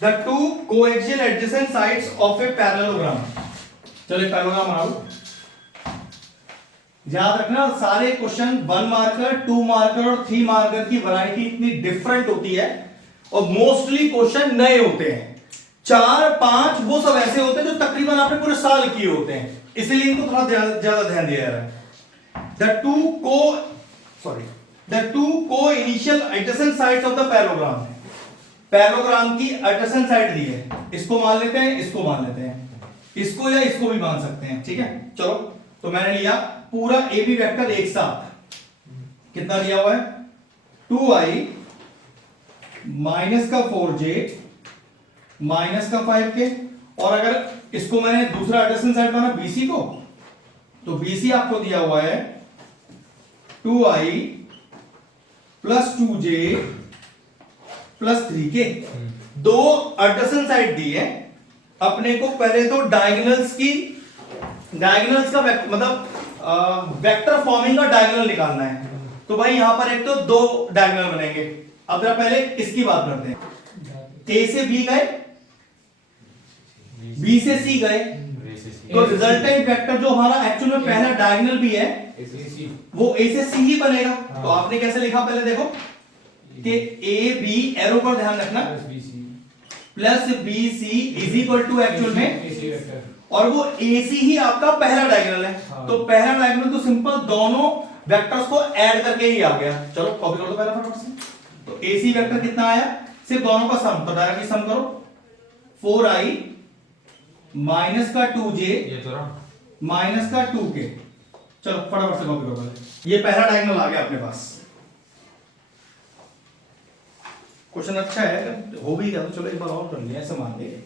The two coaxial adjacent sides of a parallelogram. चलो parallelogram बनाओ। याद रखना सारे क्वेश्चन 1 मार्कर, 2 मार्कर और 3 मार्कर की वैरायटी इतनी डिफरेंट होती है और मोस्टली क्वेश्चन नए होते हैं। 4, 5 वो सब ऐसे होते हैं जो तकरीबन आपने पूरे साल किए होते हैं, इसलिए इनको थोड़ा ज्यादा ध्यान दिया जा रहा है। द टू को initial adjacent sides of the parallelogram. Parallelogram की एडजेसेंट साइड दी है, इसको मान लेते हैं, इसको मान लेते हैं, इसको या इसको भी मान सकते हैं, ठीक है। चलो तो मैंने लिया पूरा ए बी वेक्टर एक साथ, कितना दिया हुआ है 2i माइनस का 4j माइनस का 5k, और अगर इसको मैंने दूसरा एडजेसेंट साइड माना BC को, तो BC आपको दिया हुआ है 2i plus 2j plus 3k। दो एडजेसेंट साइड दी है अपने को। पहले तो डायगोनल्स का मतलब वेक्टर फॉर्मिंग का डायगोनल निकालना है। तो भाई यहां पर एक तो 2 डायगोनल बनेंगे। अब जरा पहले इसकी बात करते हैं। A से B गए, B से C गए, तो रिजल्टेंट वेक्टर जो हमारा एक्चुअल में पहला डायगोनल भी है वो A से C ही बनेगा। तो आपने कैसे लिखा पहले देखो कि A B एरो पर ध्यान रखना plus BC is equal to actual में, और वो AC ही आपका पहला डायगोनल है। तो पहला डायगोनल तो सिंपल दोनों वेक्टर्स को ऐड करके ही आ गया। चलो कॉपी कर दो पहला फटाफट से। तो AC वेक्टर कितना आया, सिर्फ दोनों का सम, तो डायरेक्टली सम करो 4i माइनस का 2j माइनस का 2k। चलो फटाफट से कॉपी करो। ये पहला डायगोनल आ गया अपने पास। क्वेश्चन अच्छा है, हो भी गया तो चलो एक बार और कर लिया, ऐसे मान लीजिए।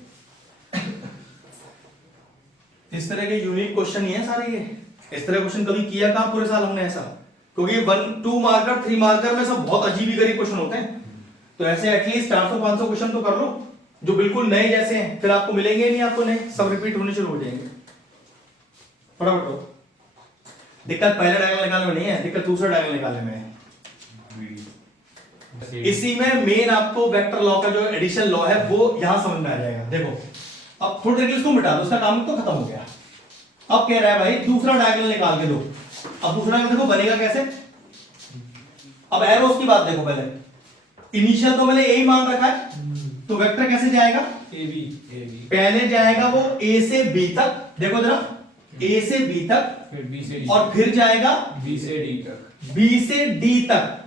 इस तरह के यूनिक क्वेश्चन ही है सारे ये। इस तरह क्वेश्चन कभी किया कहां पूरे साल हमने ऐसा, क्योंकि 1, 2 मार्कर 3 मार्कर में सब बहुत अजीब ही गरीब क्वेश्चन होते हैं। तो ऐसे एटलीस्ट 400-500 क्वेश्चन तो कर लो जो बिल्कुल नए जैसे हैं, फिर आपको मिलेंगे नहीं, आपको नए सब रिपीट होने शुरू हो जाएंगे। फटाफट करो। दिक्कत पहले डायगोनल निकालने में नहीं है, दिक्कत दूसरा डायगोनल निकालने में है। इसी में मेन आपको वेक्टर लॉ का जो एडिशन लॉ है वो यहां समझ में आ जाएगा। देखो अब थोड़ी देर के लिए इसको मिटा दो, उसका काम तो खत्म हो गया। अब कह रहा है भाई दूसरा डायगोनल निकाल के दो। अब दूसरा डायगोनल देखो बनेगा कैसे। अब एरोस की बात देखो, पहले इनिशियल तो मैंने ए ही मान रखा है, तो वेक्टर कैसे जाएगा AB पहले जाएगा वो A से B तक, देखो जरा A से B तक, फिर B से D और फिर जाएगा B से D तक, B से D तक,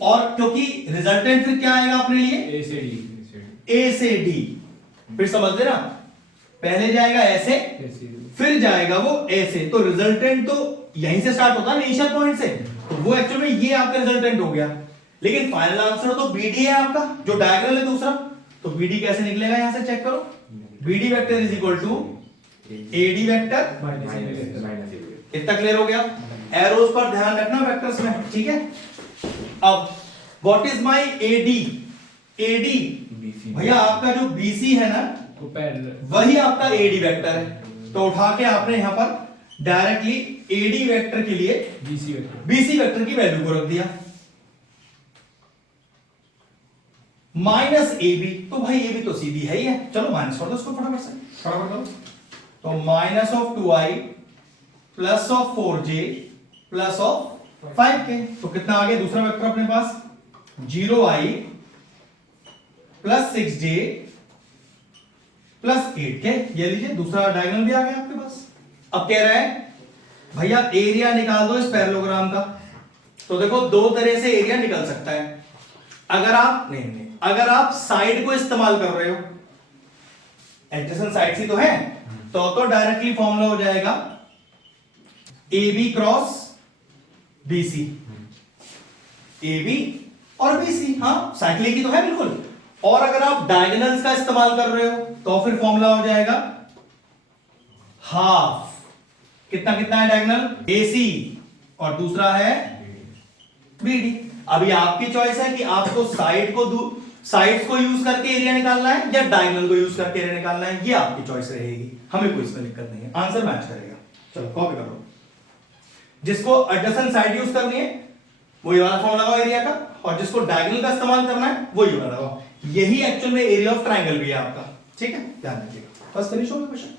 और क्योंकि रिजल्टेंट फिर क्या आएगा अपने लिए A से D A से D। फिर समझ लेना, पहले जाएगा ऐसे, फिर जाएगा वो ऐसे, तो रिजल्टेंट तो यहीं से स्टार्ट होता है इनिशियल पॉइंट से, तो वो एक्चुअली में ये आपका रिजल्टेंट हो गया। लेकिन फाइनल आंसर तो BD है आपका, जो डायगोनल है दूसरा। तो BD कैसे निकलेगा, यहां से चेक करो। BD vector is equal to AD vector minus. इतना क्लियर हो गया। एरोस पर ध्यान रखना वेक्टर्स में, ठीक है। अब व्हाट इज माय AD भैया आपका जो BC है ना वही आपका AD वेक्टर है। तो उठा के आपने यहां पर डायरेक्टली AD वेक्टर के लिए BC वेक्टर की वैल्यू को रख दिया माइनस AB। तो भाई AB तो सीधी है ही है, चलो माइनस कर दो इसको फटाफट से, फटाफट करो। तो minus of 2i plus of 4j plus of 5k। तो कितना आ गया दूसरा वेक्टर अपने पास 0i plus 6j plus 8k। ये लीजिए दूसरा डायगोनल भी आ गया आपके पास। अब कह रहा है भैया एरिया निकाल दो इस पैरेललोग्राम का। तो देखो दो तरह से एरिया निकल सकता है। अगर आप नहीं अगर आप साइड को इस्तेमाल कर रहे हो, एडजेसेंट साइड ही तो है, तो डायरेक्टली फॉर्मूला हो जाएगा AB क्रॉस BC। AB और BC, हाँ साइक्लिक ही तो है बिल्कुल। और अगर आप डायगोनल्स का इस्तेमाल कर रहे हो तो फिर फॉर्मूला हो जाएगा हाफ। कितना कितना है डायगोनल AC और दूसरा है BD। अभी आपकी चॉइस है कि आपको साइड्स को यूज करके एरिया निकालना है या डायगोनल को यूज करके एरिया निकालना है, ये आपकी चॉइस रहेगी। हमें कोई इसमें दिक्कत नहीं है, आंसर मैच करेगा। चलो कॉपी करो। जिसको एडजेसेंट साइड यूज करनी है वही वाला फॉर्म लगाओ एरिया का, और जिसको डायगोनल का इस्तेमाल करना है वही वाला लगाओ। यही एक्चुअल में एरिया ऑफ ट्रायंगल भी है आपका, ठीक है, ध्यान रखिएगा। बस फिनिश हो गया क्वेश्चन।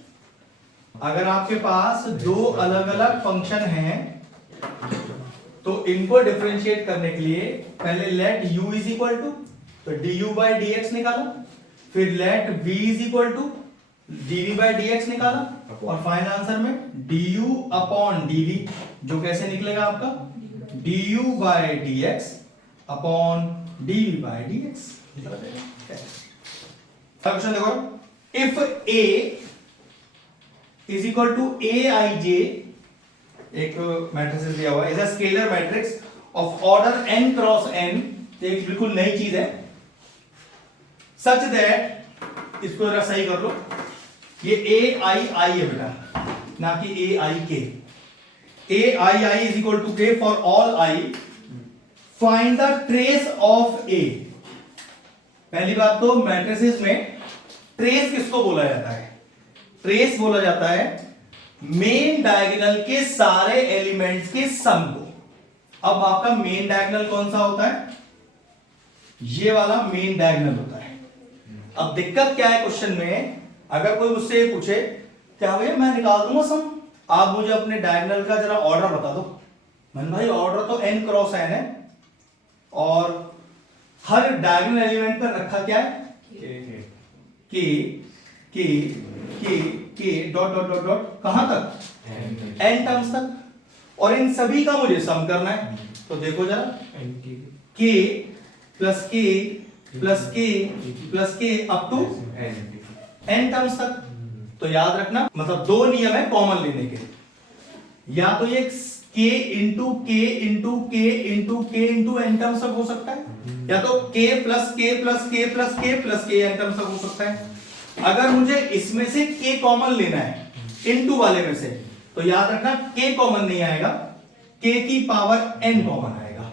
अगर आपके पास दो अलग अलग फंक्शन हैं तो इनको डिफरेंशिएट करने के लिए पहले let u is equal to, तो du बाय dx निकाला, फिर let v is equal to dv by dx निकाला, और फाइनल आंसर में du अपॉन dv, जो कैसे निकलेगा आपका du by dx upon dv by dx। Question देखो, if a is equal to aij, एक मैट्रिक्स दिया हुआ है, is a scalar matrix of order n cross n, एक बिल्कुल नई चीज है, सच दैट, इसको जरा सही कर लो, ये ai है बेटा, ना कि aik, ai is equal to k for all i, find the trace of a। पहली बात तो मैट्रिसेस में ट्रेस किसको बोला जाता है? ट्रेस बोला जाता है मेन डायगोनल के सारे एलिमेंट्स के सम को। अब आपका मेन डायगोनल कौन सा होता है? ये वाला मेन डायगोनल होता है। अब दिक्कत क्या है क्वेश्चन में, अगर कोई मुझसे ये पूछे क्या भैया मैं निकाल दूंगा सम, आप मुझे अपने डायगोनल का जरा ऑर्डर बता दो। मैंने भाई ऑर्डर तो n क्रॉस n है, और हर डायगोनल एलिमेंट पर रखा क्या है? के डॉट डॉट डॉट डॉट कहां तक? n टर्म्स तक, और इन सभी का मुझे सम करना है। तो देखो जरा, k plus k plus k plus k up to n terms तक। तो याद रखना, मतलब दो नियम है कॉमन लेने के, या तो ये k into k into k into k into n terms तक हो सकता है, या तो k plus k plus k plus k plus k n terms तक हो सकता है। अगर मुझे इसमें से k कॉमन लेना है इनटू वाले में से, तो याद रखना k कॉमन नहीं आएगा, k की पावर n कॉमन आएगा।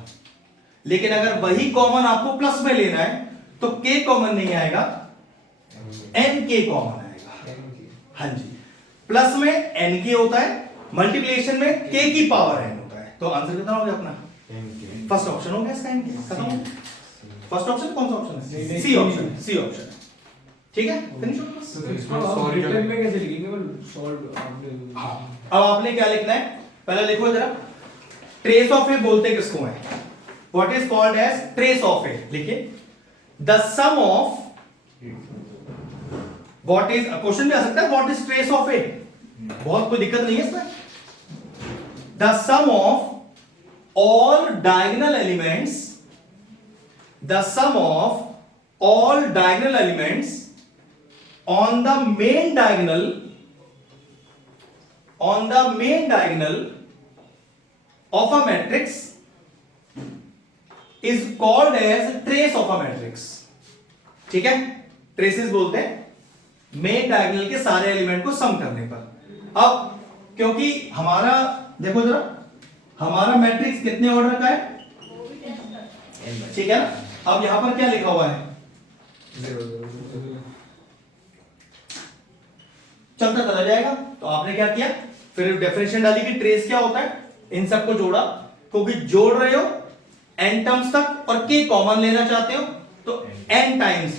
लेकिन अगर वही कॉमन आपको प्लस में लेना है तो k कॉमन नहीं आएगा, nk कॉमन आएगा। हाँ जी, प्लस में nk होता है, मल्टीप्लिकेशन में k की पावर n होता है। तो आंसर कितना हो गया अपना? फर्स्ट ऑप्शन हो गया इसका, nk खत्म हो गया। फर्स्ट ऑप्शन कौन सा ऑप्शन है? सी ऑप्शन, सी ऑप्शन, ठीक है, फिनिश हो गया। रिटर्न में कैसे लिखेंगे? वो सॉल्व आपने, अब आपने क्या लिखना है, पहले लिखो जरा, ट्रेस ऑफ ए बोलते किसको है? What is called as trace of A. लिखिए, the sum of, what is, question भी आ सकता है what is trace of A, बहुत कोई दिक्कत नहीं है इसमें। The sum of all diagonal elements, the sum of all diagonal elements on the main diagonal, on the main diagonal of a matrix is called as trace of a matrix। ठीक है, traces बोलते हैं main diagonal के सारे element को सम करने पर। अब क्योंकि हमारा देखो जरा, हमारा मैट्रिक्स कितने ऑर्डर का है? ठीक है ना। अब यहां पर क्या लिखा हुआ है? चलता चला जाएगा। तो आपने क्या किया, फिर डेफिनेशन डाली कि ट्रेस क्या होता है, इन सबको जोड़ा, क्योंकि जोड़ रहे हो n टर्म्स तक और k कॉमन लेना चाहते हो तो n टाइम्स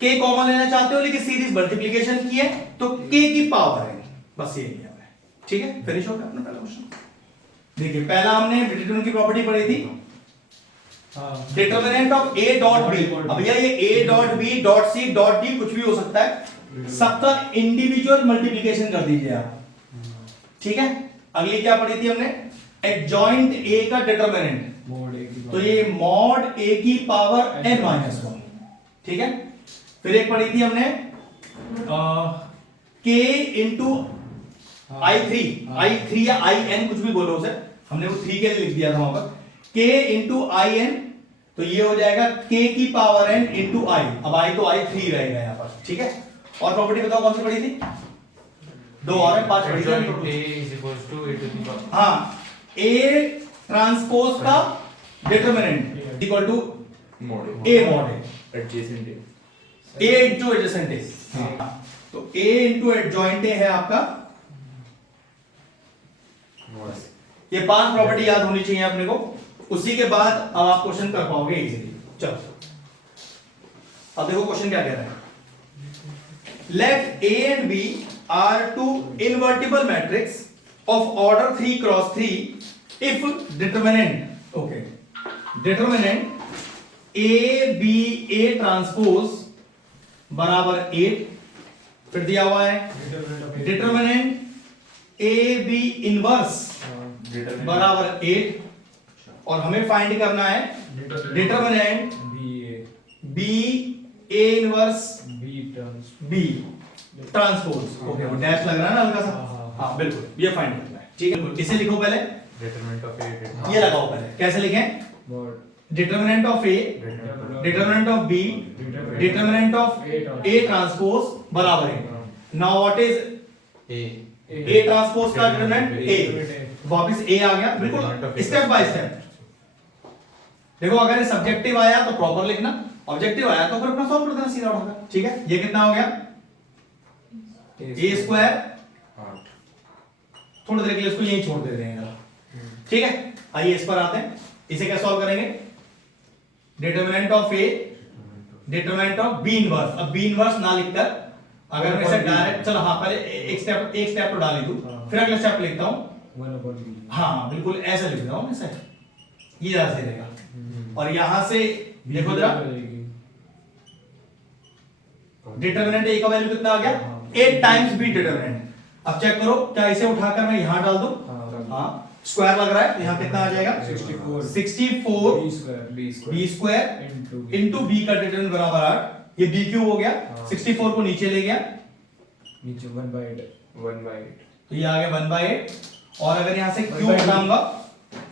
k कॉमन लेना चाहते हो लेकिन सीरीज मल्टीप्लिकेशन की है तो k की पावर है, बस ये नियम है। ठीक है, फिनिश हो गया अपना पहला क्वेश्चन। देखिए, पहला हमने डिटरमिनेंट की प्रॉपर्टी पढ़ी थी, determinant of a dot b। अब भैया ये a dot b dot c dot d कुछ भी हो सकता है, सबका इंडिविजुअल मल्टीप्लिकेशन कर दीजिए आप। ठीक है, अगली क्या पढ़ी थी हमने? एडजॉइंट a का डिटरमिनेंट, तो ये मॉड a की पावर n माइनस 1। ठीक है, फिर एक पढ़ी थी हमने k इंटू i3 या in कुछ भी बोलो उसे, हमने वो 3 के लिए लिख दिया था वहां पर, k इंटू in, तो ये हो जाएगा k की पावर n इंटू i। अब i तो i3 रहेगा यहां पर। ठीक है, और प्रॉपर्टी बताओ कौन सी पढ़ी थी? दो और है, 5 पढ़ी थी। हाँ, a ट्रांसपोज का determinant equal to a mod adjacent a into adjacent a। तो a इंटू एडजॉइंट a है आपका। ये 5 प्रॉपर्टी याद होनी चाहिए अपने को। उसी के बाद अब आप क्वेश्चन कर पाओगे इजीली। चलो अब देखो क्वेश्चन क्या कह रहा है। Let A and B are two invertible matrix of order 3 cross 3 if determinant, okay, determinant A B A transpose बराबर 8, फिर दिया हुआ है डिटरमिनेंट ए बी इनवर्स बराबर 8, और हमें फाइंड करना है determinant B A inverse B transpose, okay, वो डैश लग रहा है ना हल्का सा, हाँ बिल्कुल, ये फाइंड करना है, ठीक है। इसे लिखो पहले, डिटरमिनेंट ऑफ ए, ये लगाओ पहले, कैसे लिखें, determinant of A, determinant of B, determinant of A transpose बराबर है। Now what is A transpose का डिटरमिनेंट ए, वापस ए आ गया, बिल्कुल स्टेप बाय स्टेप। देखो अगर ये सब्जेक्टिव आया तो प्रॉपर लिखना, ऑब्जेक्टिव आया तो फिर अपना सॉल्व कर देना सीधा उठाकर, ठीक है। ये कितना हो गया, ए स्क्वायर, थोड़ी देर के लिए इसको यहीं छोड़ देते हैं जरा, ठीक है। आइए इस पर आते हैं, इसे क्या सॉल्व करेंगे, determinant of A, determinant of B inverse. अब बी इनवर्स ना लिखकर अगर मैं इसे डायरेक्ट, चलो हाँ पहले एक स्टेप तो डाल ही दूं, फिर अगला स्टेप लिखता हूं, हाँ बिल्कुल ऐसे लिख रहा हूं, ऐसे ये ज्यादा सही रहेगा। और यहां से देखो जरा, डिटरमिनेंट ए का वैल्यू कितना आ गया, 8 टाइम्स बी डिटरमिनेंट। अब चेक करो, क्या इसे उठाकर मैं यहां डाल दूं, हाँ स्क्वायर लग रहा है, तो यहां कितना आ जाएगा 64 बी स्क्वायर इंटू बी का डिटरमिनेंट बराबर 8, ये बी क्यूब हो गया, 64 को नीचे ले गया, नीचे 1/8, तो ये आ गया 1/8, और अगर यहां से क्यूब हटाऊंगा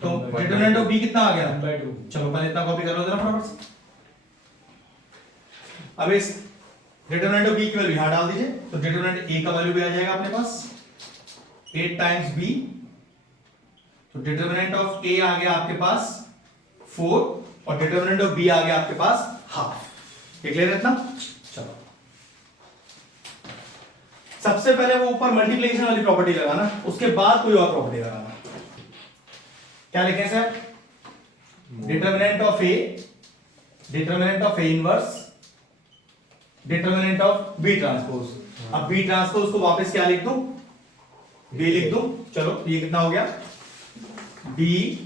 तो डिटरमिनेंट ऑफ बी कितना आ गया 1/2। चलो पहले इतना कॉपी कर लो जरा फटाफट से। अब इस डिटरमिनेंट ऑफ बी की वैल्यू यहां डाल दीजिए, तो डिटरमिनेंट ए का वैल्यू भी आ जाएगा अपने पास 8 टाइम्स बी, तो डिटरमिनेंट ऑफ ए आ गया आपके पास 4, और डिटरमिनेंट ऑफ बी आ गया आपके पास हाफ। ये क्लियर है इतना? चलो सबसे पहले वो ऊपर मल्टीप्लिकेशन वाली प्रॉपर्टी लगाना, उसके बाद कोई और प्रॉपर्टी लगाना। क्या लिखें sir, determinant of A, determinant of A inverse, determinant of B transpose. अब बी ट्रांसपोज को वापस क्या लिख दूं, बी लिख दूं, चलो ये कितना हो गया, बी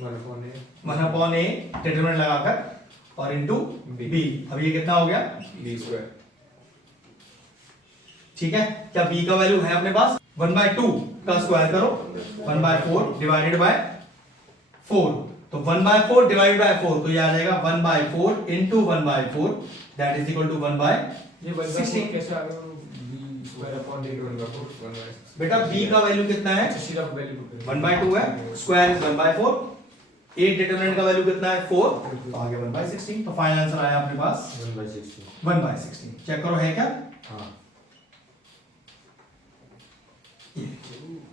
1/a डिटरमिनेंट लगाकर और इनटू बी। अब ये कितना हो गया बी स्क्वायर, ठीक है। क्या बी का वैल्यू है अपने पास 1/2 का स्क्वायर करो, 1/4 डिवाइडेड बाय 4, तो 1/4 डिवाइडेड बाय 4, तो ये आ जाएगा 1/4 into 1/4 that is equal to 1/16। कैसे आ गया, बी स्क्वायर अपॉन 1/4 बेटा बी का वैल्यू कितना है, सीधा वैल्यू 1/2 है, स्क्वायर इज 1/4, ए डिटरमिनेंट का वैल्यू कितना है 4, तो आ गया 1/16, तो फाइनल आंसर आया अपने पास 1/16। चेक करो है क्या, हाँ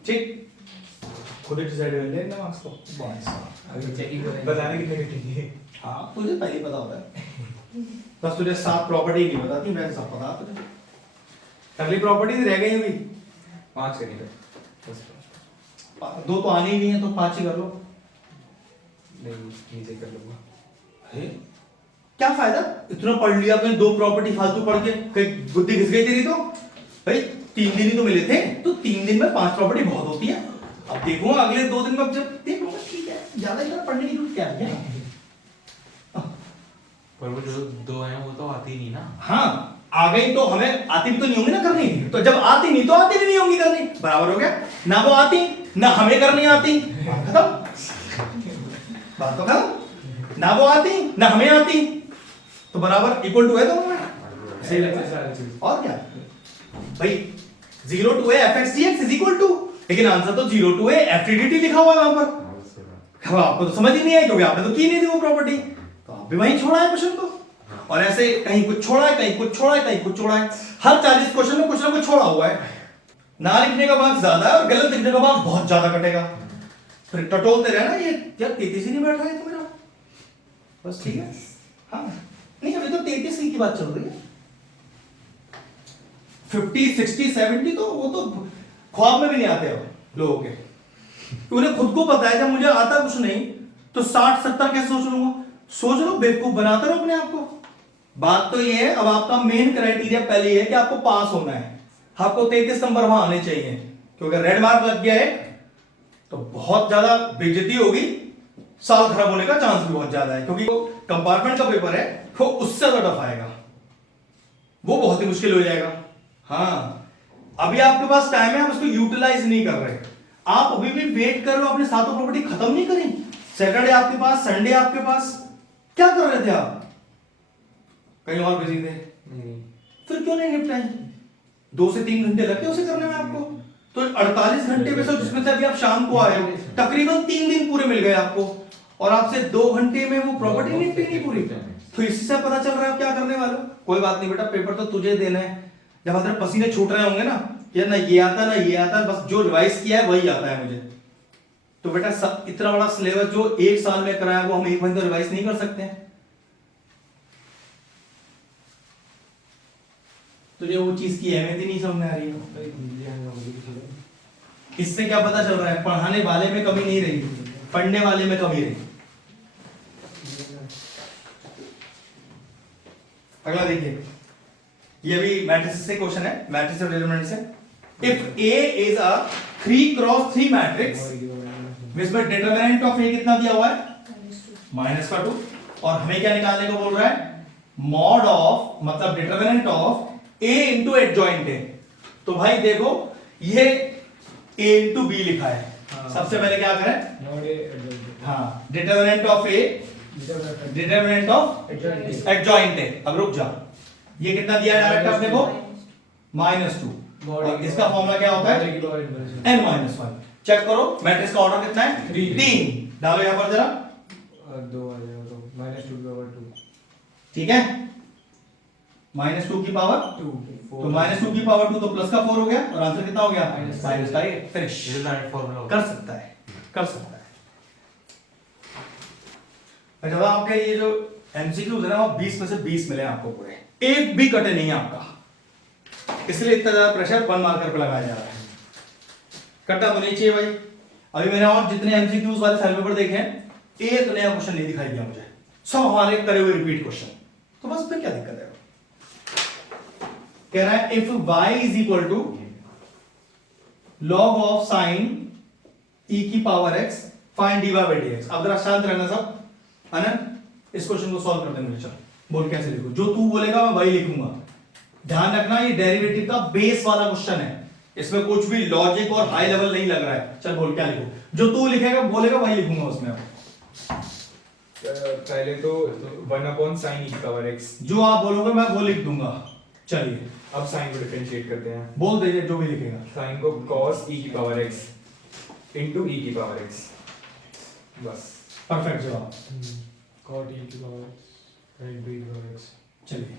ठीक, खुद ही डिसाइड कर लेना मार्क्स को, बस अभी चेकिंग करेंगे बताने कितने कटेंगे, हाँ तुझे पहले पता होता है, बस तुझे 7 प्रॉपर्टी नहीं बताती, वैसे सब पता तुझे। अगली प्रॉपर्टीज रह गई अभी 5 करेंगे, 2 तो आनी ही नहीं है, तो 5 ही कर लो। नहीं नीचे कर लूंगा। अरे क्या फायदा, इतना पढ़ लिया आपने, 2 प्रॉपर्टी फालतू पढ़ के कहीं बुद्धि घिस गई तेरी, तो भाई 3 दिन ही तो मिले थे, तो 3 दिन में 5 प्रॉपर्टी बहुत होती है। अब देखूंगा अगले 2 दिन में, अब जब देखूंगा ठीक है, ज्यादा इतना पढ़ने की जरूरत क्या है। पर वो जो 2 हैं वो तो आती नहीं ना। हाँ आ गई तो हमें आती भी तो नहीं होंगी ना करनी, तो जब आती नहीं तो आती भी नहीं होंगी करनी, बराबर हो गया ना, वो आती ना हमें करनी आती, खत्म बात तो खत्म, ना वो आती ना हमें आती, तो बराबर इक्वल टू है दोनों में, सही लगता है। और क्या भाई 0 to a fx dx is equal to, लेकिन आंसर तो 0 to a ftdt लिखा हुआ है वहां पर, अब आपको तो समझ ही नहीं है क्योंकि आपने तो की नहीं थी वो प्रॉपर्टी, तो आप भी वहीं छोड़ा है क्वेश्चन को, और ऐसे कहीं कुछ छोड़ा है, कहीं कुछ छोड़ा है, कहीं कुछ छोड़ा है, हर 40 क्वेश्चन में कुछ ना कुछ छोड़ा हुआ है। ना लिखने का मार्क्स ज्यादा है और गलत लिखने का मार्क्स बहुत ज्यादा कटेगा, फिर टटोलते रहना, ये यार 33 ही नहीं बैठ रहा है तुम्हारा, बस ठीक है। हाँ नहीं अभी तो 33 की बात चल रही है, 50 60 70 तो वो तो ख्वाब में भी नहीं आते हो लोगों के, उन्हें खुद को पता है जब मुझे आता कुछ नहीं तो 60-70 कैसे सोच लूंगा? सोच लो, बेवकूफ बनाते रहो अपने आप को। बात तो ये है, अब आपका मेन क्राइटेरिया पहले ये है कि आपको पास होना है, आपको 33 नंबर वहां आने चाहिए, क्योंकि रेड मार्क लग गया है तो बहुत ज्यादा बेइज्जती होगी, साल खराब होने का चांस भी बहुत ज्यादा है, क्योंकि वो कंपार्टमेंट का पेपर है वो उससे ज्यादा टफ आएगा, वो बहुत ही मुश्किल हो जाएगा। हाँ, अभी आपके पास टाइम है, आप उसको यूटिलाइज नहीं कर रहे, आप अभी भी वेट कर रहे हो, अपने सातों प्रॉपर्टी खत्म नहीं करी। सैटरडे आपके पास, संडे आपके पास, क्या कर रहे थे आप? कहीं और बिजी थे? नहीं। फिर क्यों नहीं निपटाए? 2 से 3 घंटे लगते उसे करने में आपको, तो 48 घंटे में से, जिसमें से अभी आप शाम को आए हो, तकरीबन 3 दिन पूरे मिल गए आपको, और आपसे 2 घंटे में वो प्रॉपर्टी निपटी नहीं पूरी। तो इससे से पता चल रहा है आप क्या करने वाले हो। कोई बात नहीं बेटा, पेपर तो तुझे देना है। जब हमारे पसीने छूट रहे होंगे ना, यार ना ये आता ना ये आता, बस जो रिवाइज किया है वही आता है मुझे, तो बेटा इतना बड़ा सिलेबस जो 1 साल में कराया वो हम 1 महीने रिवाइज नहीं कर सकते हैं। तुझे वो चीज की अहमियत ही नहीं समझ में आ रही है। इससे क्या पता चल रहा है? पढ़ाने वाले में कमी नहीं रही, पढ़ने वाले में कमी रही। अगला देखिए, ये भी मैट्रिक्स से क्वेश्चन है, मैट्रिक्स ऑफ डिटरमिनेंट से। If A is a 3x3 matrix, जिसमें डिटरमिनेंट ऑफ A कितना दिया हुआ है? -2, और हमें क्या निकालने को बोल रहा है? मॉड ऑफ, मतलब determinant of A into adjoint है। तो भाई देखो, ये A इंटू B लिखा है। सबसे पहले क्या करें? हाँ, determinant of A, determinant of adjoint है। अब रुक जा, ये कितना दिया है डायरेक्ट अपने को? -2, और इसका फॉर्मूला क्या होता है? n-1। चेक करो मैट्रिक्स का ऑर्डर कितना है? 3। डालो यहां पर जरा, 2 आ जाएगा तो -2/2, ठीक है, -2 की पावर 2, तो -2 की पावर 2 तो प्लस का 4 हो गया, और आंसर कितना हो गया? माइनस का 8। फिनिश। कर सकता है, कर सकता है। जब आपके ये जो एमसीक्यूज है ना, वो 20 में से 20 मिले आपको पूरे, एक भी कटे नहीं है आपका, इसलिए इतना ज्यादा प्रेशर 1 मार्कर पे लगाया जा रहा है। कटा तो नहीं चाहिए भाई। अभी मैंने और जितने एमसीक्यूज वाले सेल पेपर देखे हैं, एक नया क्वेश्चन नहीं दिखाई दिया मुझे, सब हमारे करे हुए रिपीट क्वेश्चन, तो बस फिर क्या दिक्कत है? कह रहा है if y is equal to log of sine e की power x find dy by dx। अब जरा शांत रहना सब, अनंत इस क्वेश्चन को सॉल्व करते हैं मुझे। चल बोल कैसे लिखूं, जो तू बोलेगा मैं वही लिखूंगा। ध्यान रखना ये डेरिवेटिव का बेस वाला क्वेश्चन है, इसमें कुछ भी लॉजिक और हाई लेवल नहीं लग रहा है। चल बोल क्या लिखूं, जो तू लिखेगा बोलेगा वही लिखूंगा उसमें। पहले तो 1/sin e की पावर x, जो आप बोलोगे मैं वो लिख दूंगा। चलिए अब साइन को डिफरेंशिएट करते हैं। बोल दीजिए जो भी लिखेगा। साइन को cos e की पावर x into e की पावर x, बस। परफेक्ट जवाब। cot e की पावर x into e की पावर x। चलिए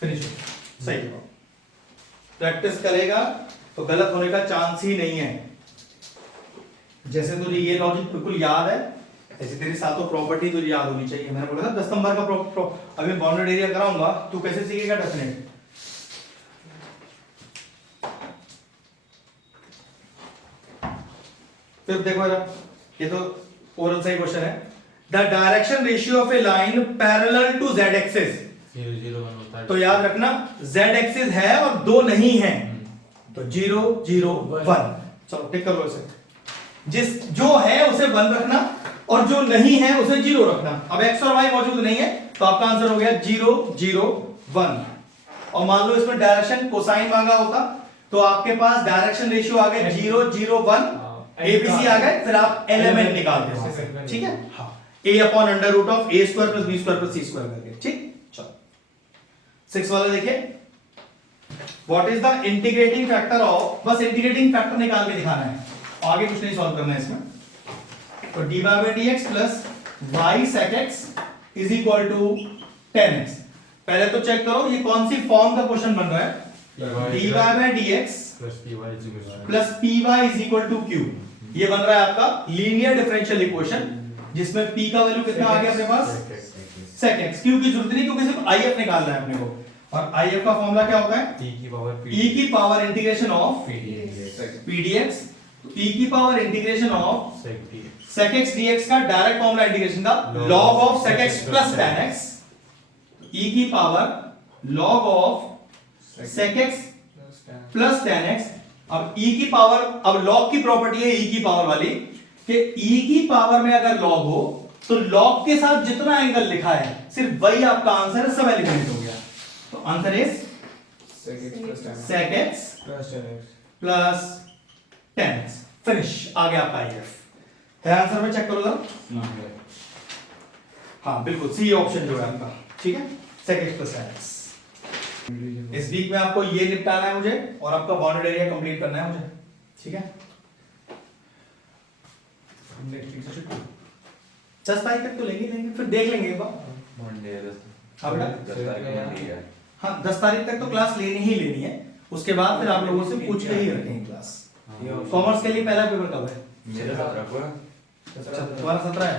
फिनिश हो, सही जवाब। प्रैक्टिस करेगा तो गलत होने का चांस ही नहीं है। जैसे तुझे ये लॉजिक बिल्कुल याद है, ऐसे तेरी सातों प्रॉपर्टी तुझे याद होनी चाहिए। मैंने बोला था 10 नंबर का अभी बाउंडेड एरिया कराऊंगा, तू कैसे सीखेगा डेफिनेट। फिर देखो ये तो ओरल सही क्वेश्चन है। The direction ratio of a line parallel to z axis, 0 0 1 होता है, तो याद रखना z एक्सिस है और 2 नहीं है, तो 0 0 1। चलो टिक कर लो इसे, जिस जो है उसे 1 रखना और जो नहीं है उसे 0 रखना। अब x और y मौजूद नहीं है तो आपका आंसर हो गया 0 0 1। और मान लो इसमें डायरेक्शन कोसाइन मांगा होता तो आपके पास डायरेक्शन रेशियो आ गया 0 0 1, ABC आ गए, फिर आप एलिमेंट निकालते हो, ठीक है। हाँ, a upon under root of a square plus b square plus c square करके, ठीक। चलो 6 वाला देखिए, what is the integrating factor of, बस इंटीग्रेटिंग फैक्टर निकाल के दिखाना है, आगे कुछ नहीं सॉल्व करना है इसमें। तो dy by dx plus y sec x is equal to 10x। पहले तो चेक करो ये कौन सी फॉर्म का क्वेश्चन बन रहा है, dy by dx plus py is equal to q। ये बन रहा है आपका लीनियर डिफरेंशियल इक्वेशन, जिसमें p का वैल्यू कितना आ गया अपने पास sec x। q की जरूरत नहीं क्योंकि सिर्फ if निकालना है अपने को, और if का फॉर्मूला क्या होता है, e की power integration of pdx e की power integration of sec dx sec x dx का डायरेक्ट फॉर्मूला इंटीग्रेशन का log of sec x plus tan x, e की power log of sec x plus tan x। अब e की power, अब log की property है e की power वाली कि e की पावर में अगर log हो तो log के साथ जितना एंगल लिखा है सिर्फ वही आपका आंसर है, सब एलिमिनेट हो गया। तो answer is sec x plus tan x। Finish, आ गया आपका IF है आंसर में, चेक करो जरा। हाँ बिल्कुल सी ऑप्शन जो है आपका, ठीक है, sec x plus tan x। इस वीक में आपको ये निपटाना है मुझे और आपका बाउंडेड एरिया कंप्लीट करना है मुझे, ठीक है। 10 तारीख तक तो लेंगे, फिर देख लेंगे एक बार। मंडे हाँ बेटा, 10 तारीख को मंडे है। हाँ 10 तारीख तक तो क्लास लेनी ही लेनी है, उसके बाद फिर आप लोगों से पूछ के ही रखेंगे क्लास। कॉमर्स के लिए पहला पेपर कब है? मेरे 17 को है। तुम्हारा 17 है,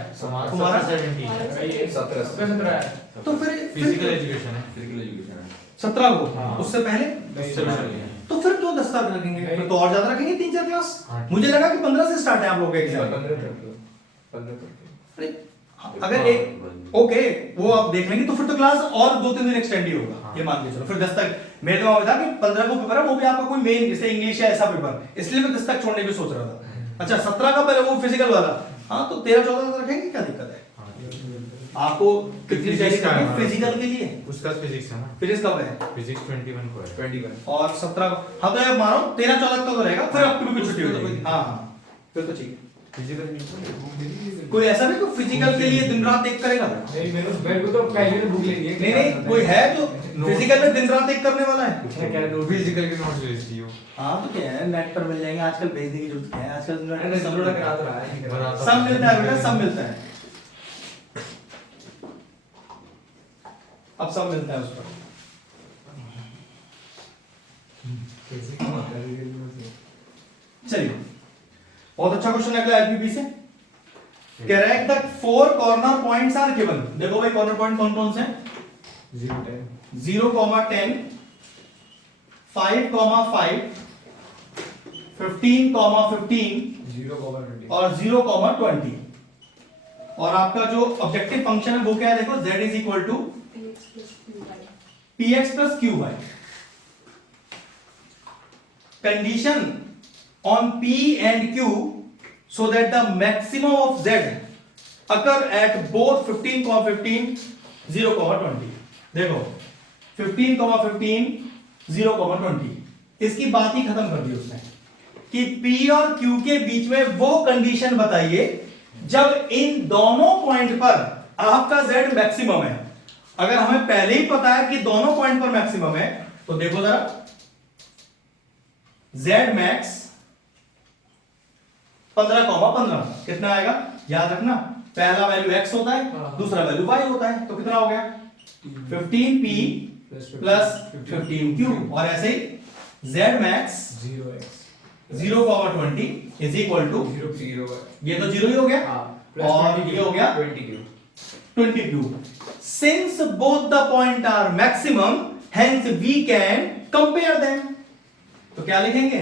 तुम्हारा 17 है। तो फिर फिजिकल एजुकेशन है, फिजिकल एजुकेशन है 17 को, हाँ। उससे पहले उससे पहले है। तो फिर क्यों 10 तारीख रखेंगे? फिर तो और ज्यादा रखेंगे, 3-4 क्लास। हाँ, मुझे लगा कि 15 से स्टार्ट है आप लोगों का एग्जाम। 15 अरे, अगर एक ओके वो आप देख लेंगे तो फिर तो क्लास और 2-3 दिन एक्सटेंड ही होगा, हाँ। ये मान के चलो। फिर 10 तक मेरे दिमाग में था कि 15 को पेपर है, वो भी आपका कोई मेन जैसे इंग्लिश या ऐसा पेपर, इसलिए मैं 10 तक छोड़ने की सोच रहा था। अच्छा 17 का पहले वो फिजिकल वाला, हाँ तो 13-14 तक रखेंगे, क्या दिक्कत है? आपको कितनी तैयारी करनी है फिजिकल के लिए? उसका फिजिक्स है ना, फिजिक्स कब है? फिजिक्स 21 को है। 21 और 17 को, हाँ तो यार मानो 13-14 तक तो रहेगा, फिर आपकी भी कुछ छुट्टी हो जाएगी। हाँ हाँ फिर तो ठीक है। फिजिकल कोई ऐसा भी कोई फिजिकल के लिए दिन रात एक करेगा? नहीं, मेरे को तो पहले से भूख लगी है। नहीं नहीं, कोई है जो फिजिकल में दिन रात एक करने वाला है? क्या नोट फिजिकल के नोट्स भेज दियो। हाँ तो क्या है, नेट पर मिल जाएंगे आजकल, भेजने की जरूरत है आजकल। मैंने सब थोड़ा करा तो रहा है। सब मिलता है बेटा, सब मिलता है, अब सब मिलता है उस पर। कैसे क्या होता है? चलिए बहुत अच्छा क्वेश्चन अगला एलपीपी से। Correct the 4 corner points are given. देखो भाई कॉर्नर पॉइंट कौन कौन से हैं? 0, 10, 0, 10, 5, 5, 15, 15 0, 20 और 0, 20। और आपका जो ऑब्जेक्टिव फंक्शन है वो क्या है? देखो z is equal to px plus qy। Condition on p and q so that the maximum of z occur at both 15, 15, 0, 20। देखो 15, 15, 0, 20 इसकी बात ही खत्म कर दी उसने कि p और q के बीच में वो कंडीशन बताइए जब इन दोनों पॉइंट पर आपका z मैक्सिमम है। अगर हमें पहले ही पता है कि दोनों पॉइंट पर मैक्सिमम है तो देखो जरा, z मैक्स 15, 15 कितना आएगा? याद रखना पहला वैल्यू x होता है, दूसरा वैल्यू y होता है, तो कितना हो गया? 15p plus 15q। और ऐसे ही z max 0, 20 is equal to, ये तो 0 ही हो गया और ये हो गया 22। Since both the point are maximum, hence we can compare them। तो क्या लिखेंगे?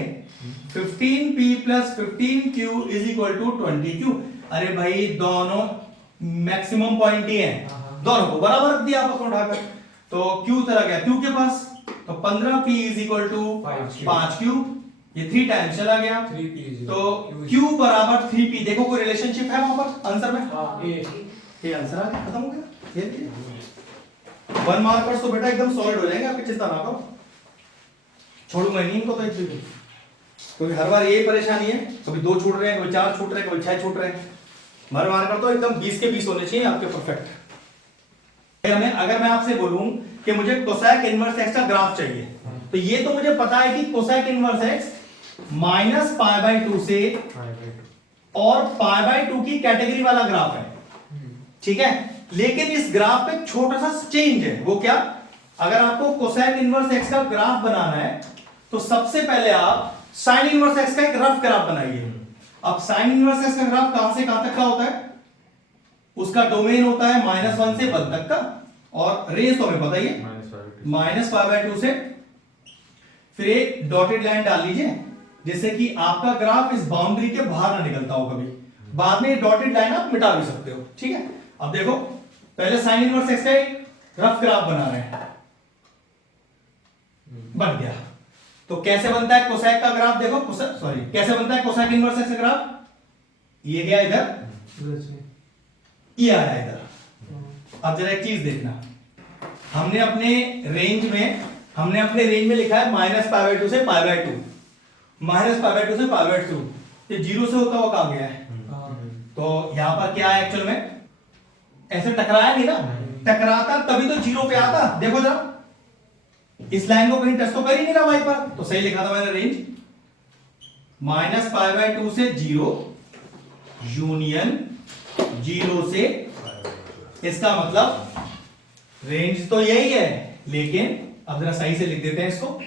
15p plus 15q is equal to 20q। अरे भाई दोनों मैक्सिमम पॉइंट ही हैं, दोनों को बराबर रख दिया आपस में उठाकर, तो q चला गया q के पास, तो 15p is equal to 5q, ये 3 टाइम्स चला गया, तो q बराबर 3p। देखो कोई रिलेशनशिप है वहां पर आंसर में? ये आंसर आ गया, खत्म हो गया। ये 1 मार्कर्स तो बेटा एकदम सॉलिड हो जाएंगे आपकी, चिंता ना करो, छोड़ूंगा नहीं इनको तो एक भी, क्योंकि हर बार यही परेशानी है, कभी 2 छूट रहे हैं, कभी 4 छूट रहे हैं, कभी 6 छूट रहे हैं। हर मार्कर तो एकदम 20 के 20 होने चाहिए आपके परफेक्ट। हमें अगर मैं आपसे बोलूं कि मुझे कोसेक इनवर्स x का ग्राफ चाहिए, तो ये तो मुझे पता है कि कोसेक इनवर्स x माइनस π/2 से और π/2 की कैटेगरी वाला ग्राफ है, ठीक है। लेकिन इस ग्राफ पे छोटा सा चेंज है, वो क्या? अगर आपको कोसेक इनवर्स x का ग्राफ बनाना है तो सबसे पहले आप साइन इनवर्स x का एक रफ ग्राफ बनाइए। अब साइन इनवर्स x का ग्राफ कहां से कहां तक का होता है? उसका डोमेन होता है -1 से 1 तक का, और रेंज तो हमें पता ही है, -π/2 से, फिर एक डॉटेड लाइन डाल लीजिए जिससे कि आपका ग्राफ इस बाउंड्री के बाहर ना निकलता हो कभी। बाद में डॉटेड लाइन आप मिटा भी सकते हो, ठीक है। अब देखो पहले साइन इनवर्स एक्स का एक रफ ग्राफ बना रहे हैं, बन गया। तो कैसे बनता है कोसेक का ग्राफ, देखो कैसे बनता है कोसेक इनवर्स एक्स का ग्राफ, ये गया इधर, ये आया इधर। अब जरा एक चीज देखना, हमने अपने रेंज में लिखा है -π/2 से π/2, -π/2 से π/2, ये 0 से होता हुआ कहां गया है? तो यहां पर क्या है एक्चुअल में, ऐसे टकराया नहीं ना, टकराता तभी तो 0 पे आता। देखो जरा इस लाइन को कहीं टच तो कर ही नहीं रहा भाई पर, तो सही लिखा था मैंने रेंज -π/2 से 0 यूनियन 0 से, इसका मतलब रेंज तो यही है, लेकिन अब जरा सही से लिख देते हैं इसको,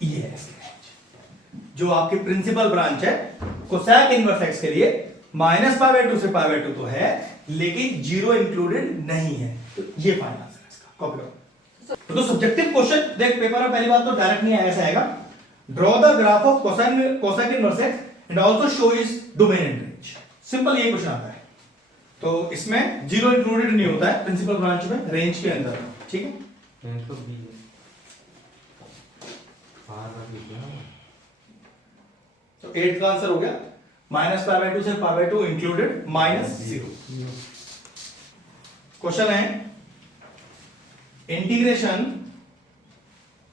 ये है इसकी रेंज। जो आपकी प्रिंसिपल ब्रांच है कोसेक इनवर्स एक्स के लिए -π/2 से π/2 तो है, लेकिन 0 इंक्लूडेड नहीं है। तो ये फाइनल आंसर है इसका, कॉपी करो। तो सब्जेक्टिव क्वेश्चन देख, पेपर में पहली बात तो डायरेक्ट नहीं आया, ऐसा आएगा, draw the graph of cosec inverse x and also show is domain and range. Simple ये क्वेश्चन आता है। तो इसमें 0 इंक्लूडेड नहीं होता है प्रिंसिपल ब्रांच में, रेंज के अंदर, ठीक है। रेंज तो बी है, बाहर का भी है। तो 8 का आंसर हो गया -π/2 से π/2 इंक्लूडेड -0। क्वेश्चन है इंटीग्रेशन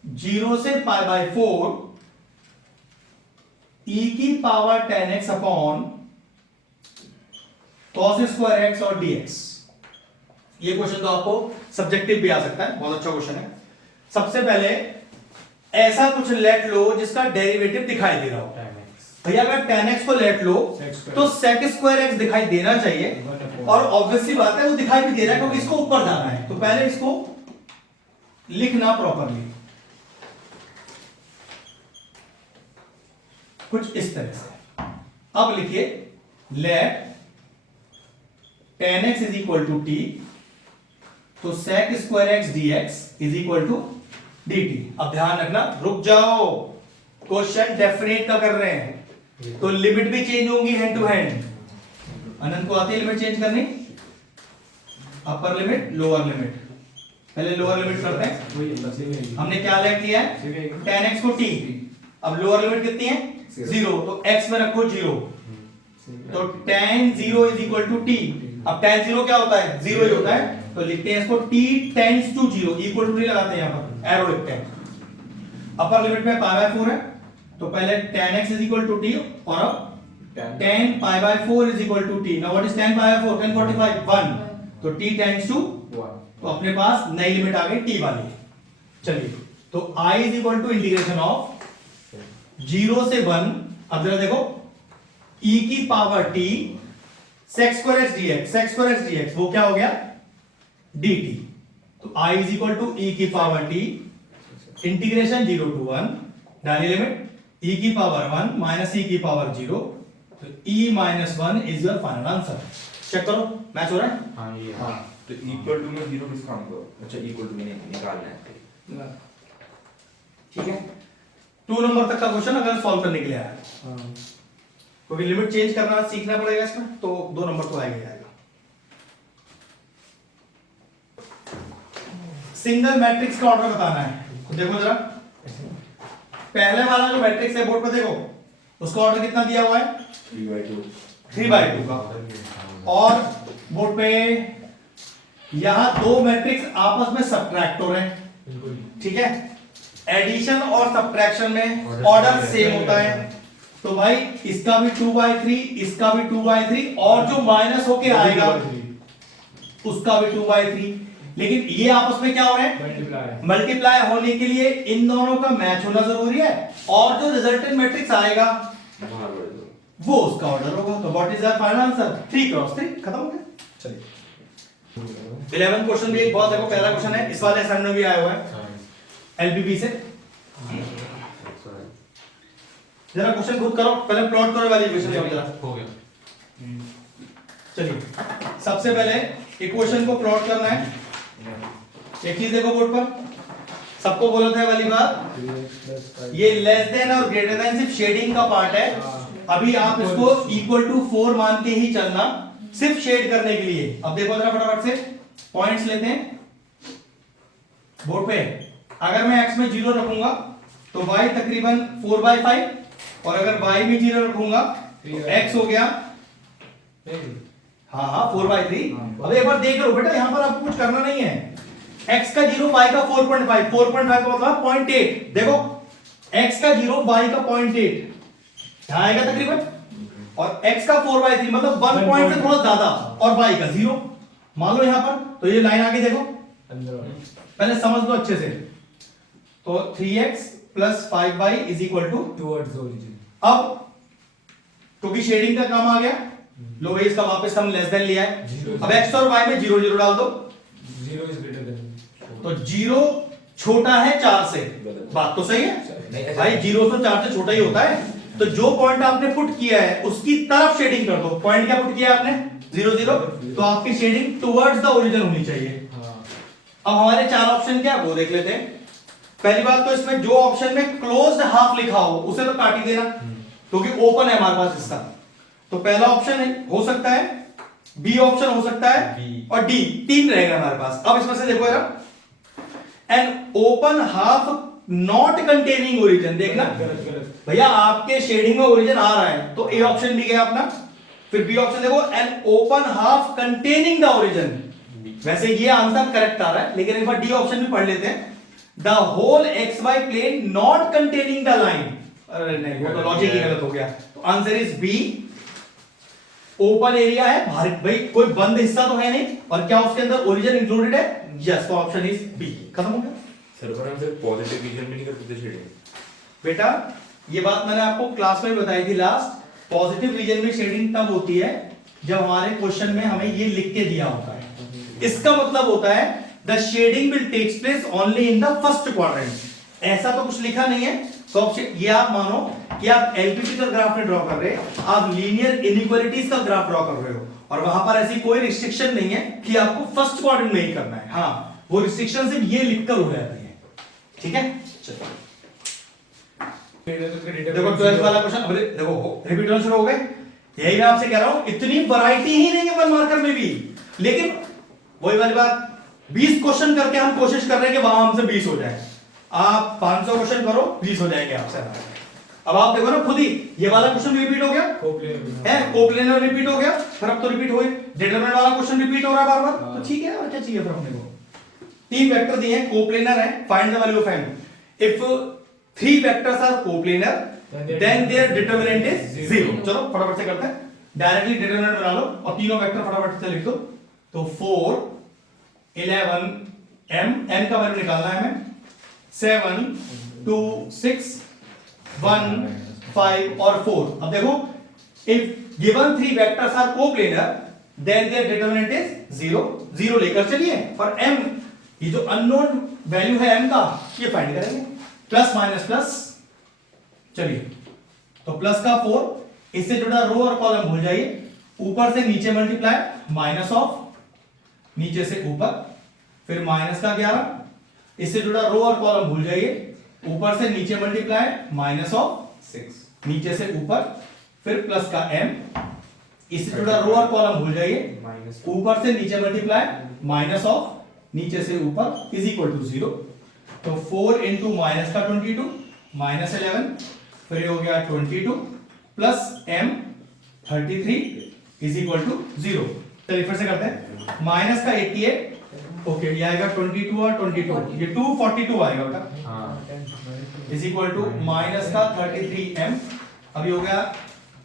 0 से π/4 e की power 10x upon cos square x और dx। ये क्वेश्चन तो आपको सब्जेक्टिव भी आ सकता है, बहुत अच्छा क्वेश्चन है। सबसे पहले ऐसा कुछ लेट लो जिसका डेरिवेटिव दिखाई दे रहा हो। भैया अगर 10x को लेट लो तो sec स्क्वायर x दिखाई देना चाहिए, और ऑब्वियसली बात है वो दिखाई भी दे रहा है क्योंकि इसको ऊपर जाना है। तो पहले इसको लिखना प्रॉपरली कुछ इस तरह से। अब लिखिए let 10x is equal to T, तो sec square x dx is equal to dt। अब ध्यान रखना, रुक जाओ, क्वेश्चन डेफिनेट का कर रहे हैं तो लिमिट भी चेंज होंगी हैंड टू हैंड। अनंत को आती है लिमिट चेंज करनी, अपर लिमिट लोअर लिमिट। पहले लोअर लिमिट करते हैं, हमने क्या लेट लिया है 10x को t, अब लोअर लिमिट कितनी है 0, तो x में रखो 0, तो tan 0 is equal to t। अब tan 0 क्या होता है 0 ही होता है, तो लिखते हैं इसको t tends to 0, equal to नहीं लगाते हैं, यहां पर एरो लिखते हैं। अपर लिमिट में π/4 है, तो पहले tan x is equal to t, और अब tan π/4 is equal to t। Now what is tan π/4? 1045 1, तो t टेंड्स टू 1, तो अपने पास नई लिमिट आ गई t वाली। चलिए, तो I is equal to integration of 0 से 1, अब जरा देखो e की power t sec square x dx, sec square x dx वो क्या हो गया dt। तो I is equal to e की पावर t इंटीग्रेशन 0 टू 1, डालिए लिमिट e की पावर 1 माइनस e की पावर 0, तो e minus 1 is your final answer. Check करो मैच हो रहा है। हाँ ये हाँ, तो इक्वल टू में 0 किसका होगा? अच्छा, इक्वल टू में निकालना है, ठीक है। 2 नंबर तक का क्वेश्चन अगर सॉल्व करने के लिए आया है, क्योंकि लिमिट चेंज करना सीखना पड़ेगा इसमें, तो 2 नंबर तो आएगा ही आएगा। सिंगल मैट्रिक्स का ऑर्डर बताना है, तो देखो जरा पहले वाला जो मैट्रिक्स है बोर्ड पर देखो, उसका ऑर्डर कितना दिया हुआ है 3/2 का, और बोर्ड पे यहां 2 मैट्रिक्स आपस में सब्ट्रैक्ट हो रहे हैं, ठीक है। एडिशन और सब्ट्रैक्शन में ऑर्डर सेम होता है, तो भाई इसका भी 2/3, इसका भी 2/3, और जो माइनस होके आएगा उसका भी 2/3। लेकिन ये आपस में क्या हो रहे हैं मल्टीप्लाई होने के लिए इन दोनों का मैच होना जरूरी है, और जो रिजल्टेंट मैट्रिक्स आएगा वो उसका ऑर्डर होगा। तो what is the final answer 3×3, खत्म हो गया। चलिए 11 क्वेश्चन भी एक बहुत देखो, पहला क्वेश्चन है इस वाले असाइनमेंट में भी आया हुआ है एलबीबी से। जरा क्वेश्चन खुद करो, पहले प्लॉट करो वाली क्वेश्चन जरा हो गया। चलिए सबसे पहले इक्वेशन को प्लॉट करना है। एक चीज देखो बोर्ड पर, सबको बोला था ये वाली बात, 3x plus 5 ये लेस देन और ग्रेटर देन सिर्फ शेडिंग का पार्ट है। अभी आप इसको इक्वल टू 4 मान के ही चलना, सिर्फ शेड करने के लिए। अब देखो जरा फटाफट से पॉइंट्स लेते हैं बोर्ड पे। अगर मैं x में 0 रखूंगा तो y तकरीबन 4/5, और अगर y में 0 रखूंगा तो x हो गया हाँ 4/3। अब एक बार देख लो बेटा, यहां पर आपको कुछ करना नहीं है। x का 0 y का 4.5, 4.5 का मतलब 0.8। देखो x का 0 y का 0.8 यहां आएगा तकरीबन, और x का 4/3 मतलब 1 पॉइंट से थोड़ा ज्यादा, और y का 0 मान लो यहां पर। तो ये लाइन आगे देखो, पहले समझ लो अच्छे से। तो 3x plus 5y is equal to, towards the origin. अब क्योंकि शेडिंग का काम आ गया, लो भाई इसका वापस हम लेस देन लिया है। अब x और y में 0 0 डाल दो, 0 is greater than. तो 0 छोटा है 4 से। बात तो सही है भाई, 0 तो 4 से छोटा ही होता है। तो जो पॉइंट आपने पुट किया है उसकी तरफ शेडिंग कर दो। पॉइंट क्या पुट किया आपने 0 0, तो आपकी शेडिंग टुवर्ड्स द ओरिजिन होनी चाहिए। अब हमारे 4 ऑप्शन क्या है वो देख लेते हैं। पहली बात तो इसमें जो ऑप्शन में क्लोज्ड हाफ लिखा हो उसे तो काट ही देना, क्योंकि ओपन है हमारे पास हिस्सा। तो पहला ऑप्शन हो सकता है, बी ऑप्शन हो सकता है, B। और डी, 3 रहेगा हमारे पास। अब इसमें से देखो यार, an open half not containing origin, देखना गलत. भैया आपके शेडिंग में ओरिजिन आ रहा है, तो ए ऑप्शन भी गया अपना। फिर बी ऑप्शन देखो, an open half containing the origin. वैसे ये आंसर करेक्ट आ रहा है, लेकिन एक बार डी ऑप्शन भी पढ़ लेते हैं। The whole X Y plane not containing the line. अरे नहीं, वो तो लॉजिक ही गलत हो गया। तो answer is B, open area है भाई, कोई बंद हिस्सा तो है नहीं, और क्या उसके अंदर ओरिजिन इंक्लूडेड है? यस, तो ऑप्शन इज बी। खत्म हो गया सर, पर हम सिर्फ पॉजिटिव रीजन में नहीं करते थे शेडिंग। बेटा। ये बात मैंने आपको क्लास में बताई थी लास्ट। पॉजिटिव रीजन में शेडिंग तब होती है जब हमारे क्वेश्चन में हमें ये लिख के दिया होता है। इसका मतलब होता है the shading will takes place only in the first quadrant. ऐसा तो कुछ लिखा नहीं है, तो ये आप मानो कि आप एलपीटी का ग्राफ नहीं ड्रॉ कर रहे, आप लीनियर इनइक्वालिटीज का ग्राफ ड्रॉ कर रहे हो, और वहां पर ऐसी कोई रिस्ट्रिक्शन नहीं है कि आपको फर्स्ट क्वाड्रेंट में ही करना है। हाँ, वो रिस्ट्रिक्शन सिर्फ ये लिखकर हो जाती है। ठीक है, चलो देखो 12th वाला क्वेश्चन। अब देखो रिपीट होना शुरू हो गए। यही मैं आपसे कह रहा हूं, इतनी वैरायटी ही नहीं है 1 मार्कर में भी, लेकिन वही वाली बात, 20 क्वेश्चन करके हम कोशिश कर रहे हैं कि वहां हमसे 20 हो जाए। आप 500 क्वेश्चन करो, 20 हो जाएंगे आपसे। अब आप देखो ना खुद ही, ये वाला क्वेश्चन रिपीट हो गया है, कोप्लेनर रिपीट हो गया, फिर अब तो रिपीट हो गए, डिटरमिनेंट वाला क्वेश्चन रिपीट हो रहा है बार बार। तो ठीक है, और क्या चाहिए फिर अपने को? 3 वेक्टर दिए हैं, कोप्लेनर है, find the value of m। If 3 vectors are coplanar then their determinant is 0। चलो फटाफट से करते हैं, डायरेक्टली डिटरमिनेंट बना लो और तीनों वेक्टर फटाफट से लिख दो। तो 4 11 m, n का वैल्यू निकालना है हमें, 7 2 6 1 5 और 4। अब देखो, if given 3 vectors are coplanar then their determinant is 0। 0 लेकर चलिए, और m, ये जो अननोन वैल्यू है m का, ये फाइंड करेंगे। प्लस माइनस प्लस, चलिए तो प्लस का 4, इससे जुड़ा रो और कॉलम भूल जाइए, ऊपर से नीचे मल्टीप्लाई, माइनस ऑफ नीचे से ऊपर, फिर माइनस का 11, इससे जुड़ा रो और कॉलम भूल जाइए, ऊपर से नीचे मल्टीप्लाई, माइनस ऑफ 6 नीचे से ऊपर, फिर प्लस का m, इससे जुड़ा रो और कॉलम भूल जाइए, ऊपर से नीचे मल्टीप्लाई, माइनस ऑफ नीचे से ऊपर, इज इक्वल टू 0। तो 4 इंटू माइनस का 22 माइनस 11, फिर हो गया 22 plus m 33 is equal to 0। चलिए फिर से करते हैं, माइनस का 88, ओके ये आएगा 22 और 22, ये 242 आएगा बेटा, इज इक्वल टू माइनस का 33m। अभी हो गया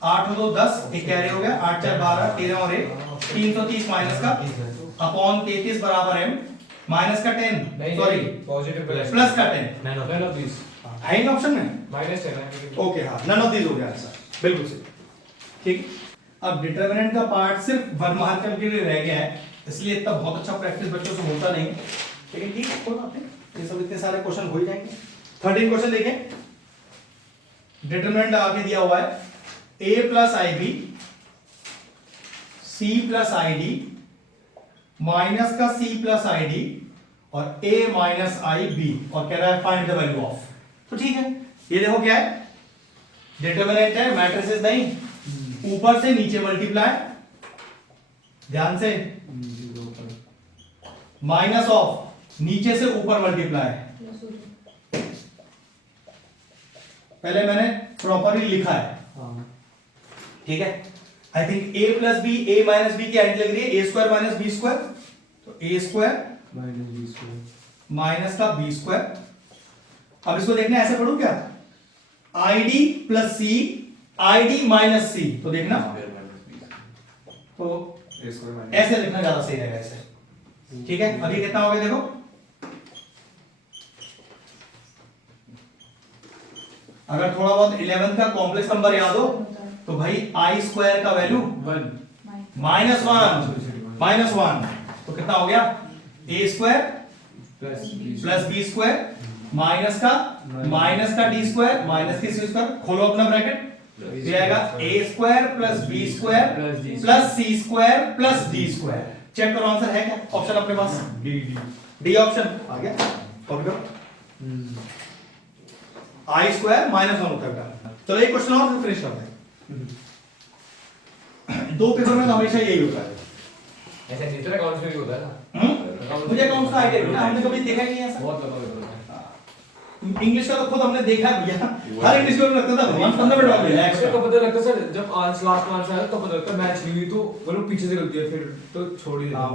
8 और 2 10, एक कैरी हो गया, 8 4 12 13 और 1 330 माइनस का अपॉन 33 बराबर m, माइनस का 10, सॉरी पॉजिटिव प्लस का 10, नन ऑफ दिस है इन ऑप्शन में माइनस 10 ओके, हाँ नन ऑफ दिस हो गया आंसर, बिल्कुल सही। ठीक, अब डिटरमिनेंट का पार्ट सिर्फ 1 मार्कर के लिए रह गया है, इसलिए इतना बहुत अच्छा प्रैक्टिस बच्चों से होता नहीं, लेकिन ठीक है कोई बात नहीं, ये सब इतने सारे क्वेश्चन हो ही जाएंगे। 13 क्वेश्चन देखें, डिटरमिनेंट आगे दिया हुआ है a plus I B c plus I D minus का c प्लस आई डी और a माइनस आई बी, और कह रहा है फाइंड द वैल्यू ऑफ। तो ठीक है, ये देखो क्या है, डिटरमिनेंट है, मैट्रिसेस नहीं, ऊपर से नीचे मल्टीप्लाई, ध्यान से, माइनस ऑफ नीचे से ऊपर मल्टीप्लाई। पहले मैंने प्रॉपरली लिखा है, ठीक है। I think a plus B, a minus B की एंड लग रही है a square minus B square, तो a स्क्वायर माइनस का बी स्क्वायर। अब इसको देखना ऐसे पढ़ू क्या, id plus C, id minus C, तो देखना तो ऐसे लिखना ज्यादा सही रहेगा ऐसे, ठीक है। अभी कितना हो गया देखो, अगर थोड़ा बहुत 11 का कॉम्प्लेक्स नंबर याद हो तो भाई आई स्क्वायर का वैल्यू माइनस वन, तो कितना हो गया, a square plus b square minus का डी स्क्वायर माइनस की सी स्क्वायर, खोलो अपना ब्रैकेट, ये आएगा a square plus b square plus c square plus d square. Check करो आंसर है क्या, ऑप्शन अपने पास डी ऑप्शन आ गया, कॉपी करो, आई स्क्वायर माइनस वन होता है। चलो एक क्वेश्चन और फिनिश करते हैं। दो पेपर में तो हमेशा यही होता है, ऐसा नेचर अकाउंट्स में भी होता है ना, मुझे अकाउंट्स का आइडिया नहीं, हमने कभी देखा ही नहीं ऐसा। बहुत लंबा पेपर होता है। इंग्लिश का तो खुद हमने देखा है भैया, हर इंग्लिश में लगता था भगवान फंडामेंटल डाल दिया एक्चुअली कब पता लगता है सर, जब लास्ट में आंसर आया तो पता लगता है मैच नहीं हुई, तो वो लोग पीछे से गलती है, फिर तो छोड़ ही देते हां, हैं।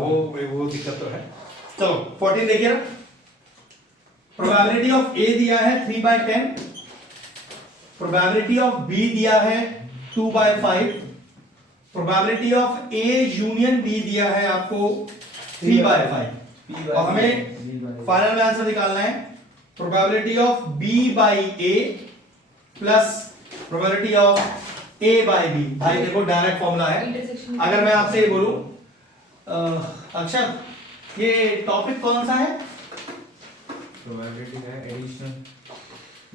वो दिक्कत तो है। चलो 14 देखिए ना, प्रोबेबिलिटी ऑफ ए दिया है 3/10, प्रोबेबिलिटी ऑफ बी दिया है 2/5, probability of A union B दिया है आपको 3/5, और हमें फाइनल में आंसर निकालना है probability of B by A plus probability of A by B. भाई देखो डायरेक्ट फॉर्मूला है। अगर मैं आपसे ये बोलूं अक्षर, ये टॉपिक कौन सा है, प्रोबेबिलिटी है एडिशन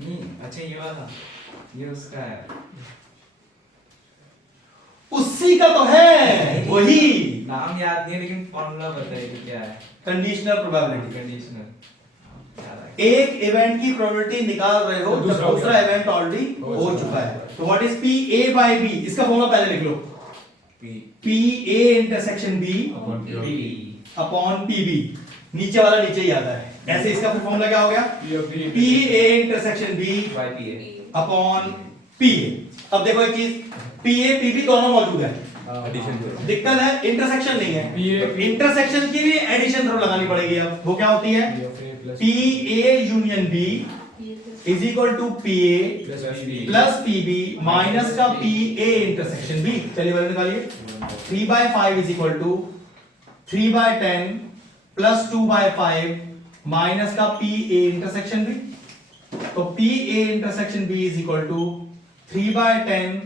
नहीं, अच्छा ये वाला, ये उसका है, उसी का तो है, वही नाम याद नहीं है लेकिन फॉर्मूला बताइए कि क्या है। Conditional probability. कंडीशनल एक इवेंट की प्रोबेबिलिटी निकाल रहे हो जब दूसरा इवेंट ऑलरेडी हो चुका है। तो what is P A by B, इसका फॉर्मूला पहले लिख लो, P A intersection B upon P B, नीचे वाला नीचे ही आता है, ऐसे इसका फिर फॉर्मूला क्या हो गया, P A intersection B upon P A. अब देखो एक चीज, पी ए पी बी दोनों मौजूद है, दिक्कत है इंटरसेक्शन नहीं है, इंटरसेक्शन की भी एडिशन थ्रो लगानी पड़ेगी। अब वो क्या होती है, P A union B is equal to P A plus P B minus का पी ए इंटरसेक्शन बी। चलिए वैल्यू निकालिए, 3/5 is equal to 3/10 plus 2/5 minus का पी ए इंटरसेक्शन बी। तो P A intersection B is equal to 3/10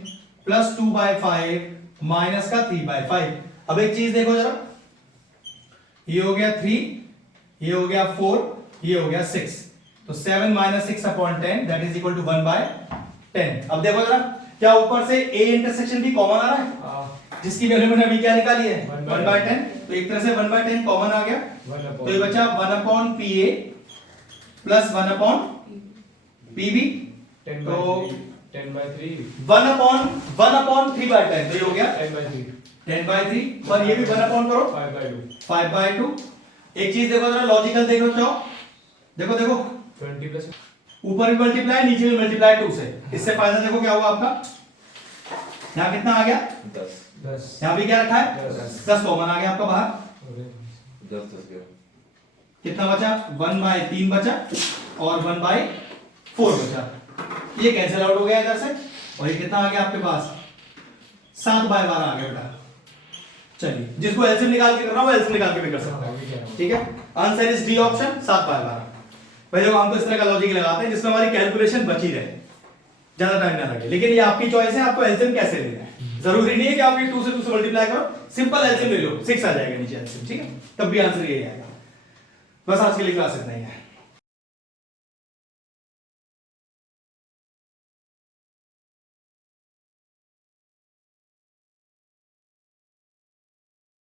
plus 2/5 minus का 3/5। अब एक चीज देखो जरा, ये हो गया 3, ये हो गया 4, ये हो गया 6, तो 7 minus 6 upon 10 that is equal to 1/10। अब देखो जरा, क्या ऊपर से a इंटरसेक्शन भी कॉमन आ रहा है, जिसकी वैल्यू मैंने अभी क्या निकाली है 1/10, तो एक तरह से 1/10 कॉमन आ गया, तो ये बचा 1 upon P A plus 1 upon P B, तो 10/3 1 अपॉन 3/10, तो ये हो गया 10/3, पर ये भी 1 अपॉन करो 5/2। एक चीज देखो जरा, लॉजिकल देखो, चाहो देखो देखो 20 प्लस ऊपर भी मल्टीप्लाई नीचे भी मल्टीप्लाई 2 से, इससे फायदा देखो क्या हुआ आपका, यहाँ कितना आ गया 10 यहाँ भी क्या रखा है 10 कॉमन आ गया आपका बाहर, 10 कितना बचा 1/3 बचा और 1/4 बचा, ये कैंसिल आउट हो गया इधर से, और ये कितना आ गया आपके पास 7/12 आ गया बेटा। चलिए जिसको एलसीएम निकाल के करना हो एलसीएम निकाल के भी कर सकता है, ठीक है। Answer is D option 7/12। भाई देखो हम तो इस तरह का लॉजिक लगाते हैं जिसमें हमारी कैलकुलेशन बची रहे, ज्यादा टाइम ना लगे, लेकिन ये आपकी चॉइस है, आपको एलसीएम कैसे लेना है। जरूरी नहीं है कि आप ये 2 से 2 से मल्टीप्लाई करो, सिंपल एलसीएम ले लो, 6 आ जाएगा नीचे एलसीएम, ठीक है, तब भी आंसर यही आएगा। बस आज के लिए क्लास इतना ही है।